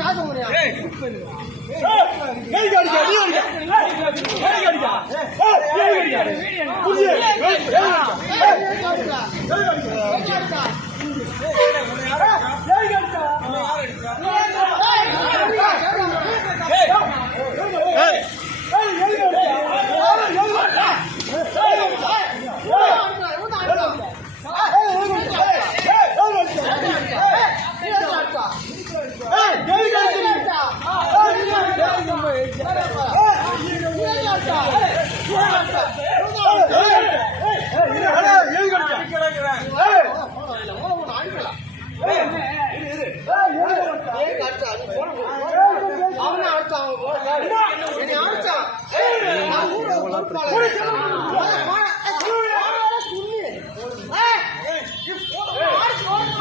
நாசம்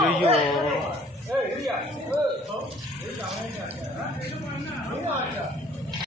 ஐயோ